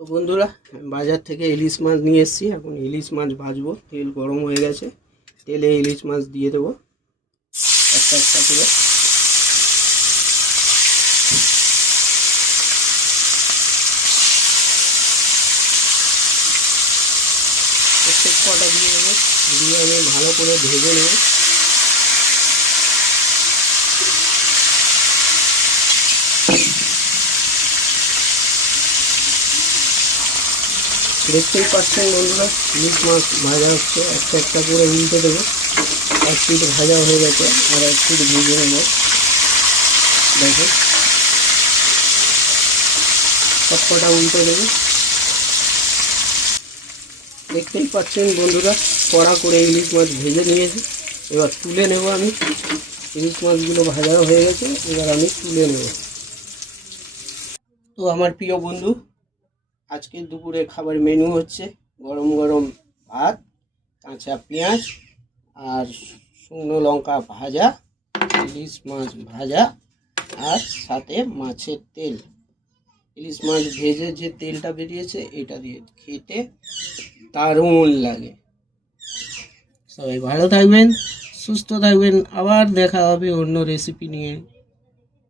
তো বন্ধুরা, বাজার থেকে ইলিশ মাছ নিয়ে এসেছি। এখন ইলিশ মাছ ভাজবো। তেল গরম হয়ে গেছে, তেলে ইলিশ মাছ দিয়ে দেবো একটা একটা করে। প্রত্যেক কটা দিয়ে দেবো, দিয়ে আমি ভালো করে ভেজে নেব। দেখতেই পাচ্ছেন বন্ধুরা, ইলিশ মাছ ভাজা হচ্ছে। একটা একটা করে উল্টে দেবো। এক পিঠ ভাজা হয়ে গেছে, আর এক পিঠ ভেজে নেবো। দেখো, সব কটা উল্টে দেবো। দেখতেই পাচ্ছেন বন্ধুরা, কড়া করে ইলিশ মাছ ভেজে নিয়েছি। এবার তুলে নেব আমি। ইলিশ মাছগুলো ভাজা হয়ে গেছে, এবার আমি তুলে নেব। তো আমার প্রিয় বন্ধু, আজকে দুপুরে খাবার মেনু হচ্ছে গরম গরম ভাত, কাঁচা পেঁয়াজ আর শুকনো লঙ্কা ভাজা, ইলিশ মাছ ভাজা, আর সাথে মাছের তেল। ইলিশ মাছ ভেজে যে তেলটা বেরিয়েছে, এটা দিয়ে খেতে দারুণ লাগে। সবাই ভালো থাকবেন, সুস্থ থাকবেন। আবার দেখা হবে অন্য রেসিপি নিয়ে।